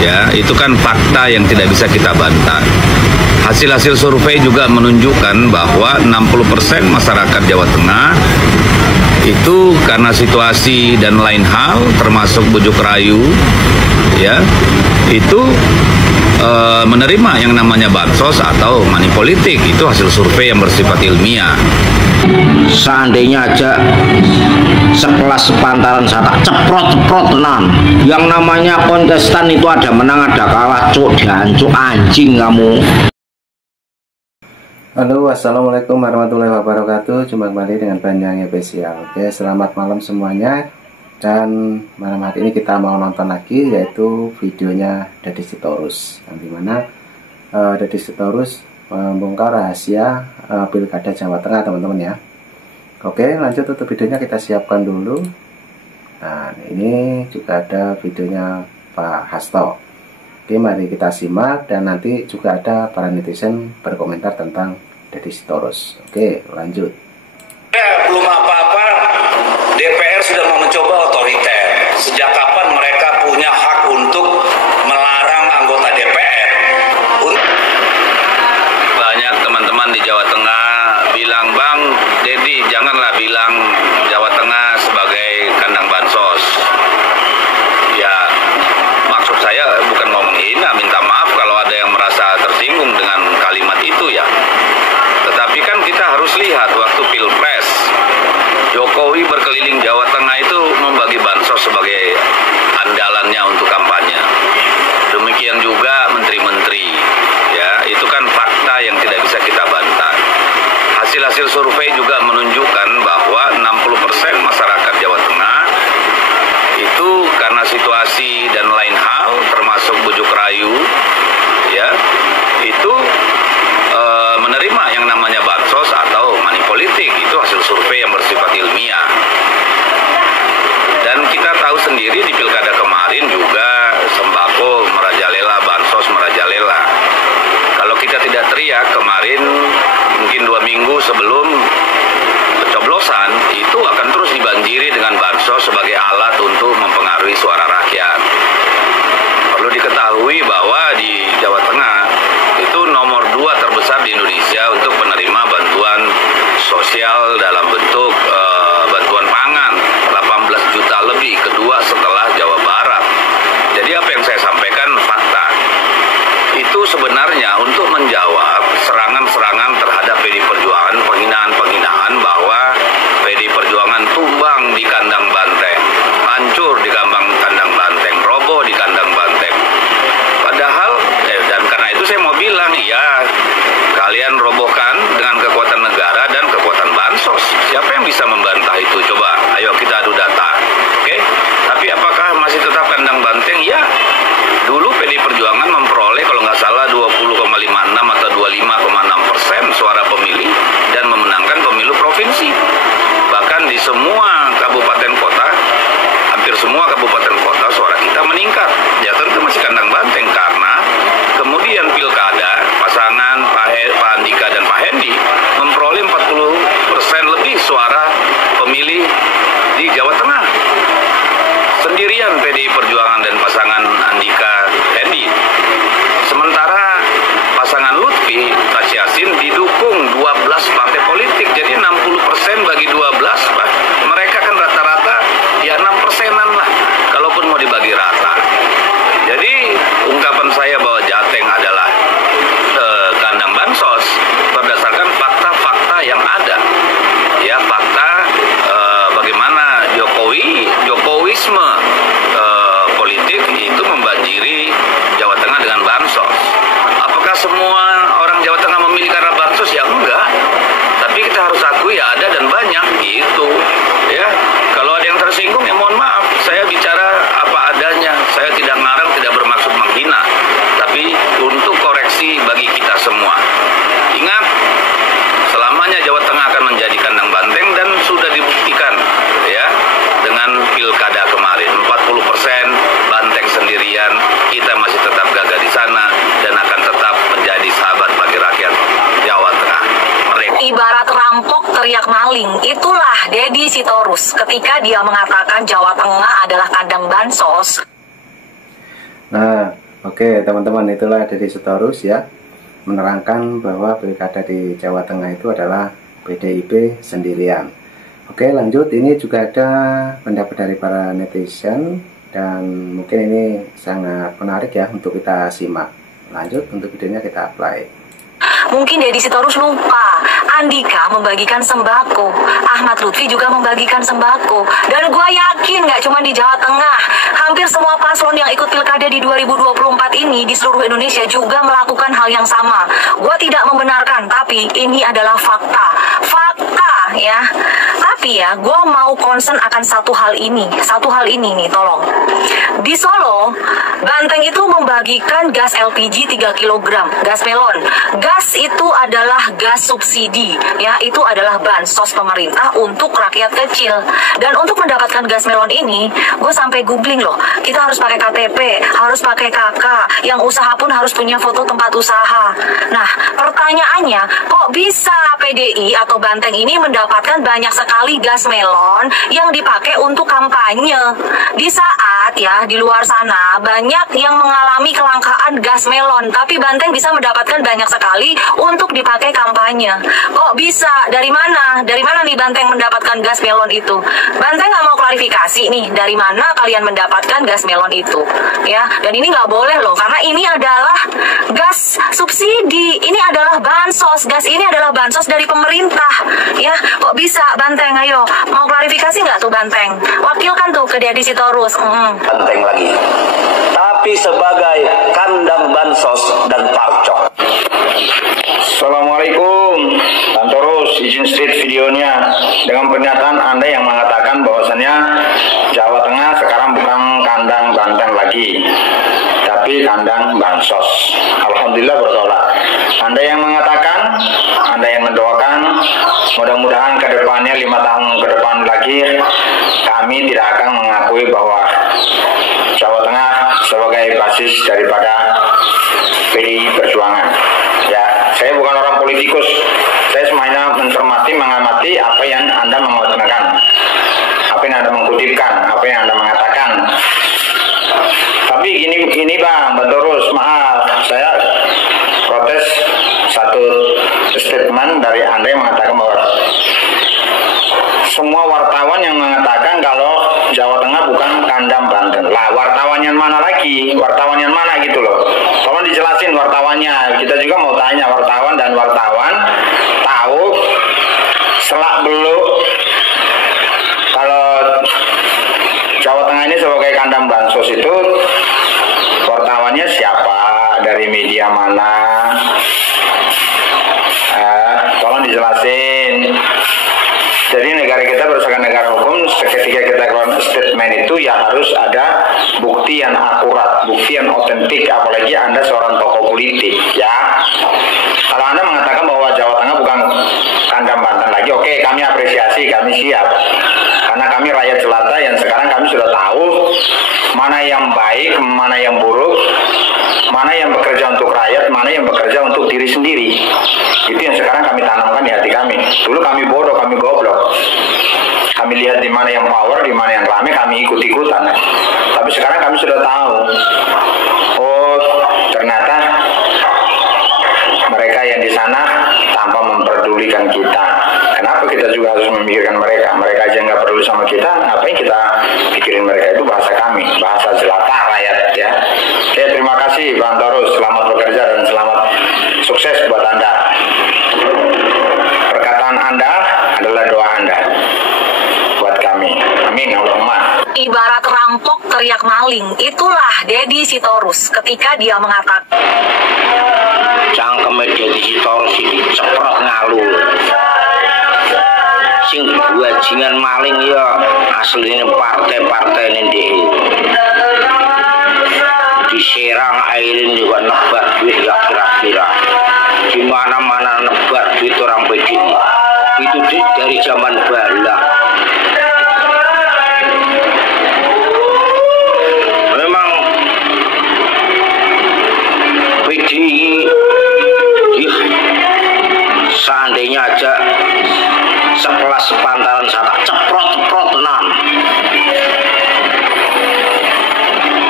Ya, itu kan fakta yang tidak bisa kita bantah. Hasil-hasil survei juga menunjukkan bahwa 60% masyarakat Jawa Tengah itu karena situasi dan lain hal, termasuk bujuk rayu, ya, itu menerima yang namanya bansos atau money politik. Itu hasil survei yang bersifat ilmiah. Seandainya aja sekelas sepantaran saya tak ceprot tenan, yang namanya kontestan itu ada menang ada kalah, cuk, diancuk anjing kamu. Halo, assalamualaikum warahmatullahi wabarakatuh. Jumpa kembali dengan Banyang Spesial. Oke, selamat malam semuanya. Dan malam hari ini kita mau nonton lagi, yaitu videonya Deddy Sitorus, yang dimana Deddy Sitorus membongkar rahasia Pilkada Jawa Tengah, teman-teman ya. Oke, lanjut untuk videonya kita siapkan dulu. Nah, ini juga ada videonya Pak Hasto. Oke, mari kita simak, dan nanti juga ada para netizen berkomentar tentang Deddy Sitorus. Oke, lanjut. Belum apa-apa, DPR sudah mau mencoba otoriter. Sejak kapan mereka punya hak untuk melarang anggota DPR? Banyak teman-teman di Jawa Tengah bilang, Bang Deddy, janganlah bilang Jawa Tengah sebagai kandang bansos. Ya, maksud saya bukan mau menghina, minta maaf kalau ada yang merasa tersinggung dengan kalimat itu ya. Tetapi kan kita harus lihat waktu Pilpres, Jokowi berkeliling Jawa Tengah itu membagi bansos sebagai andalannya untuk kampanye. Demikian juga menteri-menteri, ya, itu kan fakta yang tidak bisa kita bantah. Hasil-hasil survei juga menunjukkan bahwa 60% masyarakat Jawa Tengah itu karena situasi dan lain hal, termasuk bujuk rayu, ya, itu menerima yang namanya bansos atau money politik. Itu hasil survei yang bersifat ilmiah. Dan kita tahu sendiri di pilkada kemarin juga sembako merajalela, bansos merajalela. Kalau kita tidak teriak kemarin, mungkin 2 minggu sebelum pencoblosan, itu akan terus dibanjiri dengan bansos sebagai alat untuk mempengaruhi suara rakyat. Perlu diketahui bahwa di Jawa Tengah itu nomor 2 terbesar di Indonesia untuk penerima bantuan sosial dalam bentuk bantuan pangan, 18 juta lebih, kedua setelah Jawa Barat. Jadi apa yang saya sampaikan fakta. Itu sebenarnya untuk menjawab serangan-serangan terhadap PDI Perjuangan, penghinaan-penghinaan bahwa PDI Perjuangan tumbang di kandang banteng, hancur di kandang banteng, roboh di kandang banteng. Padahal, dan karena itu saya mau bilang, ya, kalian robohkan dengan kekuatan negara dan kekuatan bansos. Siapa yang bisa membantah itu? Coba, ayo kita adu data. Oke? Tapi apakah masih tetap kandang banteng? Ya, dulu PDI Perjuangan memperoleh kalau nggak salah 20,56 atau 25,6% suara pemilih dan memenangkan pemilu provinsi. Bahkan di semua kabupaten kota, hampir semua kabupaten kota suara kita meningkat. Ya tentu masih kandang banteng karena kemudian pilkada pasangan Pak Andika dan Pak Hendi memperoleh 40% lebih suara pemilih di Jawa Tengah. Sendirian PDI Perjuangan dan pasangan Andika Hendi. Sementara pasangan Lutfi Tasyyasin didukung 12 partai politik. Jadi 60% bagi 12, mereka kan rata-rata ya 6%-an lah, kalaupun mau dibagi rata. Jadi ungkapan saya bahwa Jateng adalah kandang bansos berdasarkan fakta-fakta yang ada. Ya, fakta bagaimana Jokowisme politik itu membanjiri Jawa Tengah dengan bansos. Apakah semua orang Jawa Tengah memilih karena bansos? Ya enggak. Tapi kita harus akui ya ada dan banyak gitu. Ya, kalau ada yang tersinggung ya mohon maaf. Saya bicara apa adanya. Saya tidak ngarang, tidak bermaksud menghina. Tapi untuk koreksi bagi kita semua. Ingat, selamanya Jawa Tengah akan menjadi kandang banteng dan sudah dibuktikan ya dengan pilkada kemarin. 40% banteng sendirian, kita masih tetap gagah di sana dan akan tetap menjadi sahabat bagi rakyat Jawa Tengah. Ibarat rampok teriak maling, itulah Deddy Sitorus ketika dia mengatakan Jawa Tengah adalah kandang bansos. Nah, Oke teman-teman, itulah Deddy Sitorus ya, menerangkan bahwa pilkada di Jawa Tengah itu adalah PDIP sendirian. Oke lanjut, ini juga ada pendapat dari para netizen dan mungkin ini sangat menarik ya untuk kita simak. Lanjut, untuk videonya kita play. Mungkin Deddy Sitorus lupa, Andika membagikan sembako, Ahmad Lutfi juga membagikan sembako. Dan gue yakin gak cuma di Jawa Tengah, hampir semua paslon yang ikut pilkada di 2024 ini di seluruh Indonesia juga melakukan hal yang sama. Gue tidak membenarkan, tapi ini adalah fakta. Fakta ya. Tapi ya, gue mau concern akan satu hal ini nih, tolong. Di Solo, Banteng itu membagikan gas LPG 3 kg, gas melon. Gas itu adalah gas subsidi, ya, itu adalah bansos pemerintah untuk rakyat kecil. Dan untuk mendapatkan gas melon ini, gue sampai googling loh, kita harus pakai KTP, harus pakai KK, yang usaha pun harus punya foto tempat usaha. Nah, pertanyaannya, kok bisa PDI atau Banteng ini mendapatkan banyak sekali gas melon yang dipakai untuk kampanye? Di saat ya, di luar sana banyak yang mengalami kelangkaan gas melon, tapi Banteng bisa mendapatkan banyak sekali untuk dipakai kampanye. Kok bisa? Dari mana? Dari mana nih Banteng mendapatkan gas melon itu? Banteng nggak mau klarifikasi nih, dari mana kalian mendapatkan gas melon itu? Ya, dan ini nggak boleh loh, karena ini adalah gas subsidi, ini adalah bansos, gas ini adalah bansos dari pemerintah. Ya, kok bisa Banteng? Ayo, mau klarifikasi nggak tuh Banteng? Wakilkan tuh ke Deddy Sitorus. Banteng lagi, tapi sebagai kandang bansos dan parcok. Assalamualaikum, Sitorus, izin street videonya dengan pernyataan Anda yang mengatakan bahwasannya Jawa Tengah sekarang bukan kandang Banteng lagi, tapi kandang bansos. Alhamdulillah bertolak. Anda yang mengatakan, Anda yang mendoakan, mudah-mudahan ke depannya 5 tahun ke depan lagi kami tidak akan mengakui bahwa Jawa Tengah sebagai basis daripada PDI Perjuangan. Ya, saya bukan orang politikus. Saya semuanya mencermati, mengamati apa yang Anda mengutarakan, apa yang Anda mengkutipkan, apa yang Anda mengatakan. Tapi gini Bang, Sitorus, maaf, saya protes satu statement dari Anda yang mengatakan bahwa semua wartawan yang mengatakan kalau Jawa Tengah bukan kandang Banten. Lah, wartawan yang mana lagi? Wartawan yang mana gitu loh. Tolong dijelasin wartawannya. Kita juga mau tanya wartawan tahu selak beluk kalau Jawa Tengah ini sebagai kandang bansos itu wartawannya siapa, dari media mana? Tolong dijelasin. Jadi negara kita berdasarkan negara hukum, ketika kita keluar statement itu ya harus ada bukti yang akurat, bukti yang otentik, apalagi Anda seorang tokoh politik ya. Kalau Anda mengatakan bahwa Jawa Tengah bukan kandang Banten lagi, oke, kami apresiasi, kami siap. Karena kami rakyat jelata yang sekarang kami sudah tahu mana yang baik, mana yang buruk, mana yang bekerja untuk rakyat, mana yang bekerja untuk diri sendiri. Itu yang sekarang kami tanamkan di hati kami. Dulu kami bodoh, kami goblok. Kami lihat di mana yang power, di mana yang rame, kami ikut-ikutan. Tapi sekarang kami sudah tahu. Oh, ternyata mereka yang di sana tanpa memperdulikan kita. Kenapa kita juga harus memikirkan mereka? Mereka aja nggak peduli sama kita, ngapain kita pikirin mereka? Itu bahasa kami, bahasa jelata rakyat ya. Oke, terima kasih Bang Sitorus, selamat bekerja dan selamat sukses buat Anda. Perkataan Anda adalah doa Anda buat kami. Amin, Allahumma. Ibarat rampok teriak maling, itulah Deddy Sitorus ketika dia mengatakan Cangkeme Deddy Sitorus ini ceprot ngalur. Sing bajingan maling ya aslinya partai-partai ini diserang airin juga nebat duit ya kira-kira di mana-mana nebat duit orang begini itu dari zaman bala. Memang PDI seandainya aja sekelas sepantaran sana ceprot tenan.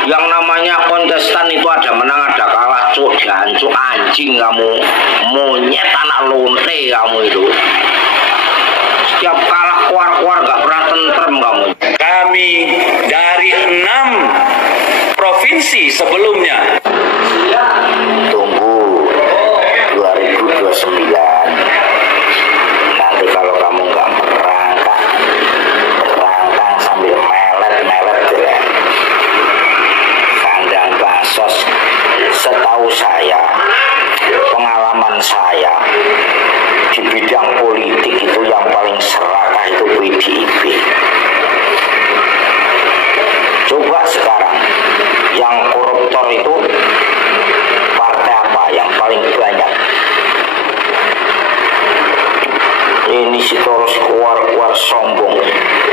Yang namanya kontestan itu ada ada menang ada kalah, cuk jancuk anjing kamu, monyet anak lonte kamu itu. Setiap kalah keluar gak pernah tentrem kamu. Kami dari 6 provinsi sebelumnya. Tunggu 2029. Nanti kalau kamu nggak merangkak sambil melet ya. Kandang bansos, setahu saya, pengalaman saya di bidang politik itu yang paling serakah itu PDIP. Coba sekarang yang koruptor itu partai apa yang paling banyak? Ini si terus keluar sombong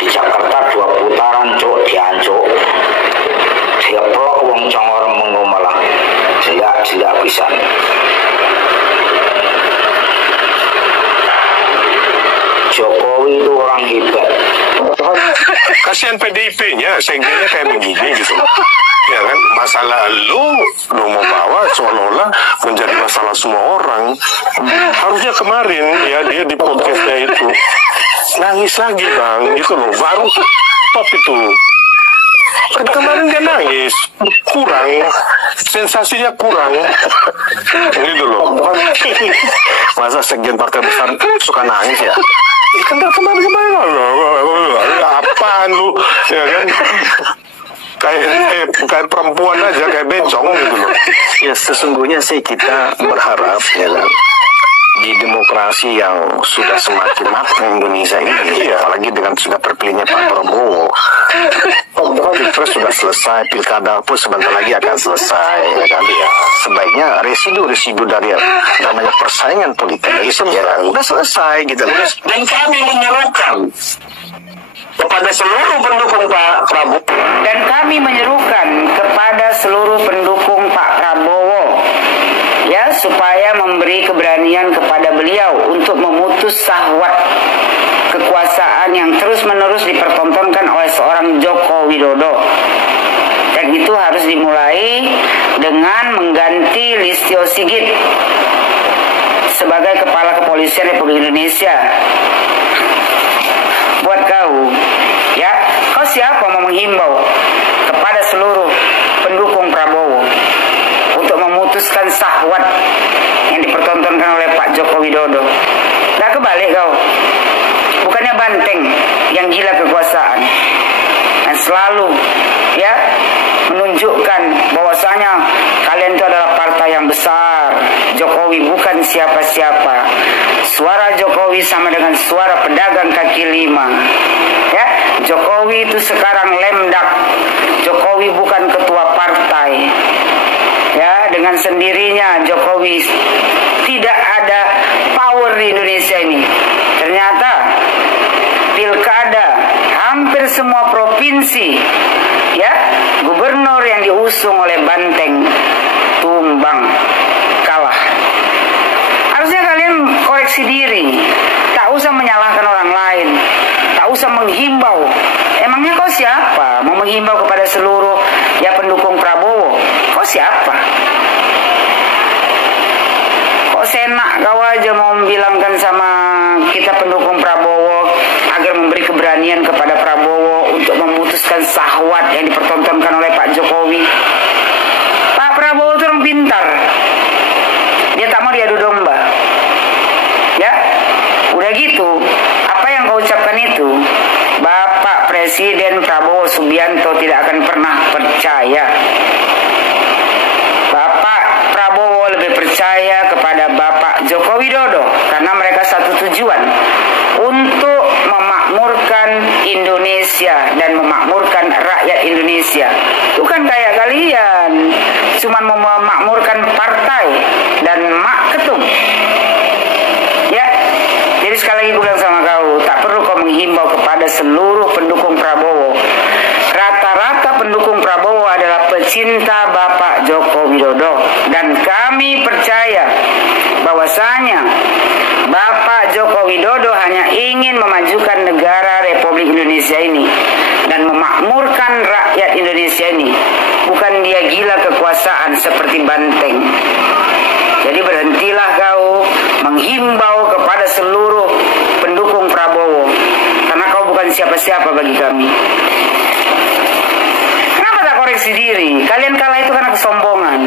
di Jakarta 2 putaran cok diancuk. Dia pelok wong congor mengomalah. Tidak bisa. Jokowi itu orang hebat. Kasihan PDIP-nya, sengganya kayak begini gitu. Ya kan, masalah lu mau bawa seolah-olah menjadi masalah semua orang. Harusnya kemarin ya dia di podcastnya itu nangis lagi bang, gitu loh, baru top itu. Kemarin dia nangis, kurang, sensasinya kurang, gitu loh. Masa sekjen partai besar suka nangis ya? Kan kemarin apaan lu, ya kan? Kayak perempuan aja, kayak bencong gitu loh. Ya sesungguhnya sih kita berharap ya kan, di demokrasi yang sudah semakin matang Indonesia ini, apalagi dengan sudah terpilihnya Pak Prabowo, Pilpres sudah selesai, pilkada pun sebentar lagi akan selesai, ya kan? Sebaiknya residu dari namanya persaingan politik ya udah selesai gitu. Dan kami menyerukan kepada seluruh pendukung Pak Prabowo. Dan kami menyerukan kepada seluruh pendukung Pak Prabowo ya, supaya memberi keberanian kepada beliau untuk memutus syahwat kekuasaan yang terus-menerus dipertontonkan oleh seorang Joko Widodo. Dan itu harus dimulai dengan mengganti Listio Sigit sebagai Kepala Kepolisian Republik Indonesia. Buat kau, ya, kau siapa mau menghimbau kepada seluruh pendukung Prabowo untuk memutuskan syahwat yang dipertontonkan oleh Pak Joko Widodo? Gak kebalik kau, bukannya banteng yang gila kekuasaan dan selalu ya menunjukkan bahwasanya kalian itu adalah partai yang besar. Jokowi bukan siapa-siapa. Suara Jokowi sama dengan suara pedagang kaki lima. Ya, Jokowi itu sekarang lemdak. Jokowi bukan ketua partai. Ya, dengan sendirinya Jokowi tidak ada power di Indonesia ini. Ternyata pilkada hampir semua provinsi, ya, gubernur yang diusung oleh banteng tumbang, kalah. Harusnya kalian koreksi diri, tak usah menyalahkan orang lain, tak usah menghimbau. Emangnya kau siapa mau menghimbau kepada seluruh ya pendukung Prabowo? Kau siapa? Kok senak kau aja mau bilangkan sama kita pendukung Prabowo agar memberi keberanian kepada Prabowo untuk memutuskan syahwat yang dipertontonkan oleh Pak Jokowi. Pak Prabowo itu orang pintar, dia tak mau diadu domba. Ya, udah gitu, apa yang kau ucapkan itu Bapak Presiden Prabowo Subianto tidak akan pernah percaya. Bapak Prabowo lebih percaya kepada Bapak Joko Widodo karena mereka satu tujuan, untuk memakmurkan Indonesia dan memakmurkan rakyat Indonesia. Bukan kayak kalian cuman mau memakmurkan partai dan mak ketum. Ya, jadi sekali lagi gue bilang sama kau, tak perlu kau menghimbau kepada seluruh pendukung Prabowo. Rata-rata pendukung Prabowo adalah pecinta Bapak Joko Widodo, dan kami percaya bahwasanya Bapak Joko Widodo hanya ingin memajukan negara Republik Indonesia ini dan memakmurkan rakyat Indonesia ini. Bukan dia gila kekuasaan seperti banteng. Jadi berhentilah kau menghimbau kepada seluruh pendukung Prabowo, karena kau bukan siapa-siapa bagi kami. Kenapa tak koreksi diri? Kalian kalah itu karena kesombongan.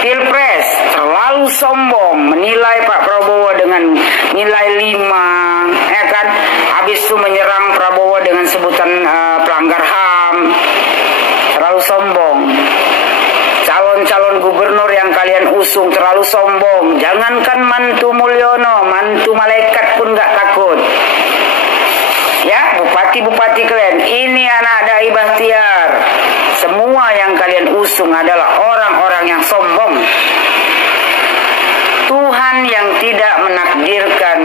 Pilpres terlalu sombong, menilai Pak Prabowo dengan nilai 5, ya kan? Habis itu menyerang Prabowo dengan sebutan pelanggar HAM. Terlalu sombong. Calon-calon gubernur yang kalian usung terlalu sombong. Jangankan mantu Mulyono, mantu malaikat pun gak takut. Ya, bupati-bupati kalian, ini anak dai Bahtiar. Semua yang kalian usung adalah orang-orang yang sombong. Tuhan yang tidak menakdirkan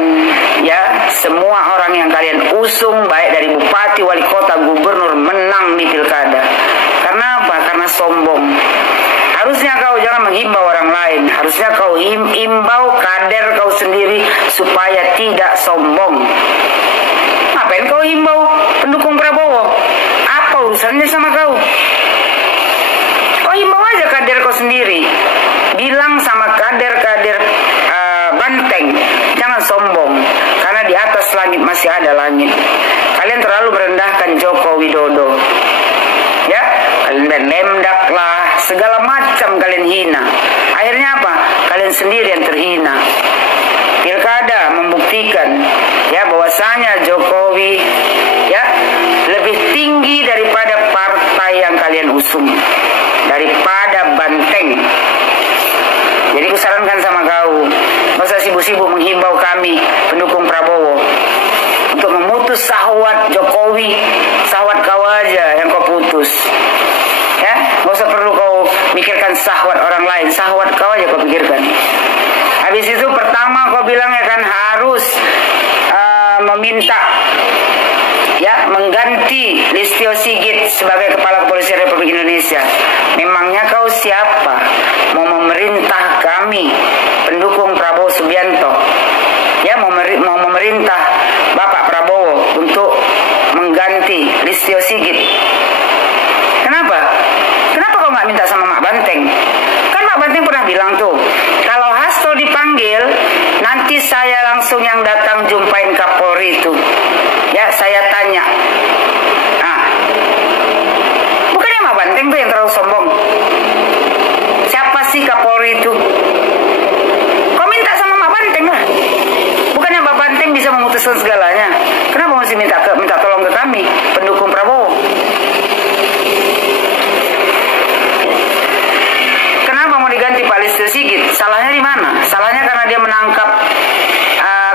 ya semua orang yang kalian usung, baik dari bupati, wali kota, gubernur, menang di pilkada. Karena apa? Karena sombong. Harusnya kau jangan menghimbau orang lain. Harusnya kau himbau kader kau sendiri supaya tidak sombong. Ngapain kau himbau pendukung Prabowo? Apa urusannya sama kau? Kau himbau aja kader kau sendiri. Bilang sama kader-kader banteng, jangan sombong. Karena di atas langit masih ada langit. Kalian terlalu merendahkan Joko Widodo. Ya, kalian lemdak lah, segala macam kalian hina. Akhirnya apa? Kalian sendiri yang terhina. Pilkada membuktikan ya bahwasanya Jokowi ya lebih tinggi daripada partai yang kalian usung, daripada banteng. Jadi kusarankan sama kau, gak usah sibuk-sibuk menghimbau kami pendukung Prabowo untuk memutus sahwat Jokowi. Sahwat kau aja yang kau putus. Ya, gak usah perlu kau mikirkan sahwat orang lain. Sahwat kau aja kau pikirkan. Habis itu pertama kau bilang ya kan harus meminta ya mengganti Listio Sigit sebagai Kepala Kepolisian Republik Indonesia. Memangnya kau siapa? Mau memerintah kami pendukung Prabowo Subianto? Ya, mau memerintah Bapak Prabowo untuk mengganti Listio Sigit. Kenapa? Kenapa kau nggak minta sama Mak Banteng? Kan Mak Banteng pernah bilang tuh, kalau Hasto dipanggil, nanti saya langsung yang datang jumpain Kapolri itu. Ya, saya tanya. Nah, bukannya Mak Banteng tuh yang terlalu sombong? Siapa sih Kapolri itu? Kau minta sama Mak Banteng lah. Bukannya Mak Banteng bisa memutuskan segalanya. Kenapa mesti minta tolong ke kami, pendukung Prabowo? Kenapa mau diganti Pak Listio Sigit? Salahnya di mana? Salahnya karena dia menangkap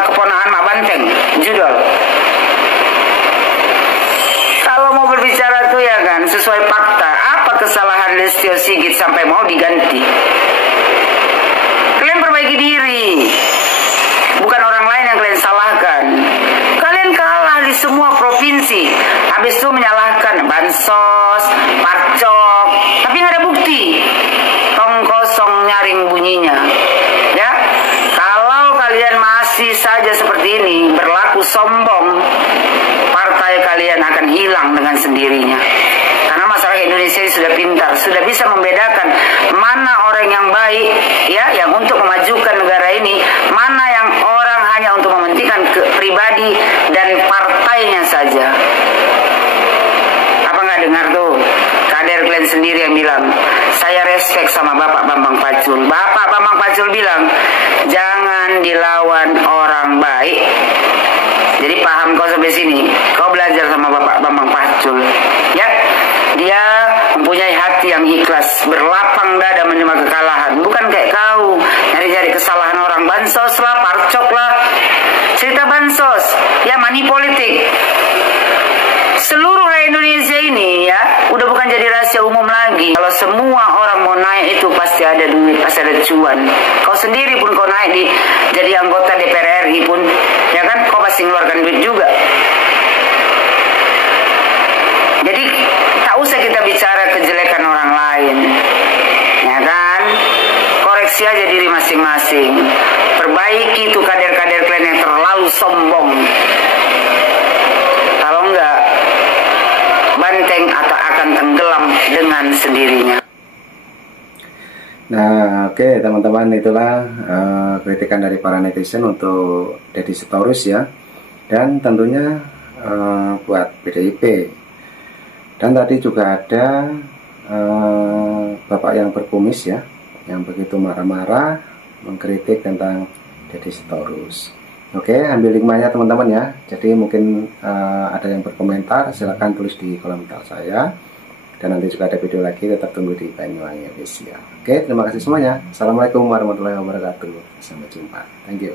keponakan Mak Banteng, Judol. Kalau mau berbicara tuh ya kan sesuai fakta. Apa kesalahan Listio Sigit sampai mau diganti? Kalian perbaiki diri. Bukan orang lain yang kalian salahkan. Kalian kalah di semua provinsi. Habis itu menyalahkan Bansos, Parcok, tapi nggak ada bukti. Tong kosong nyaring bunyinya. Ya, kalau kalian masih saja seperti ini berlaku sombong, partai kalian akan hilang dengan sendirinya. Karena masyarakat Indonesia ini sudah pintar, sudah bisa membedakan mana orang yang baik, ya, yang untuk memajukan negara ini, mana yang orang hanya untuk mementingkan pribadi dan partainya saja. Apa nggak dengar tuh? Kader kalian sendiri yang bilang, saya respect sama Bapak Bambang Pacul. Bapak Bambang Pacul bilang, jangan dilawan orang baik. Jadi paham kau sampai sini. Kau belajar sama Bapak Bambang Pacul. Ya, dia mempunyai hati yang ikhlas, berlapang dada menerima kekalahan. Bukan kayak kau, nyari-nyari kesalahan orang. Bansos lah, Parcok lah. Cerita Bansos, ya money politik. Seluruh Indonesia ini ya, udah bukan jadi rahasia umum lagi. Kalau semua orang mau naik itu pasti ada duit, pasti ada cuan. Kau sendiri pun kau naik jadi anggota DPR RI pun, ya kan, kau pasti ngeluarkan duit juga. Jadi tak usah kita bicara kejelekan orang lain, ya kan? Koreksi aja diri masing-masing. Perbaiki itu kader-kader kalian yang terlalu sombong. Kalau enggak, atau akan tenggelam dengan sendirinya. Nah, oke teman-teman, itulah kritikan dari para netizen untuk Deddy Sitorus ya, dan tentunya buat PDIP. Dan tadi juga ada Bapak yang berkumis ya, yang begitu marah-marah mengkritik tentang Deddy Sitorus. Oke, ambil linknya teman-teman ya. Jadi mungkin ada yang berkomentar, silahkan tulis di kolom komentar saya. Dan nanti juga ada video lagi, tetap tunggu di Banyuwangi Official. Oke, terima kasih semuanya. Assalamualaikum warahmatullahi wabarakatuh. Sampai jumpa. Thank you.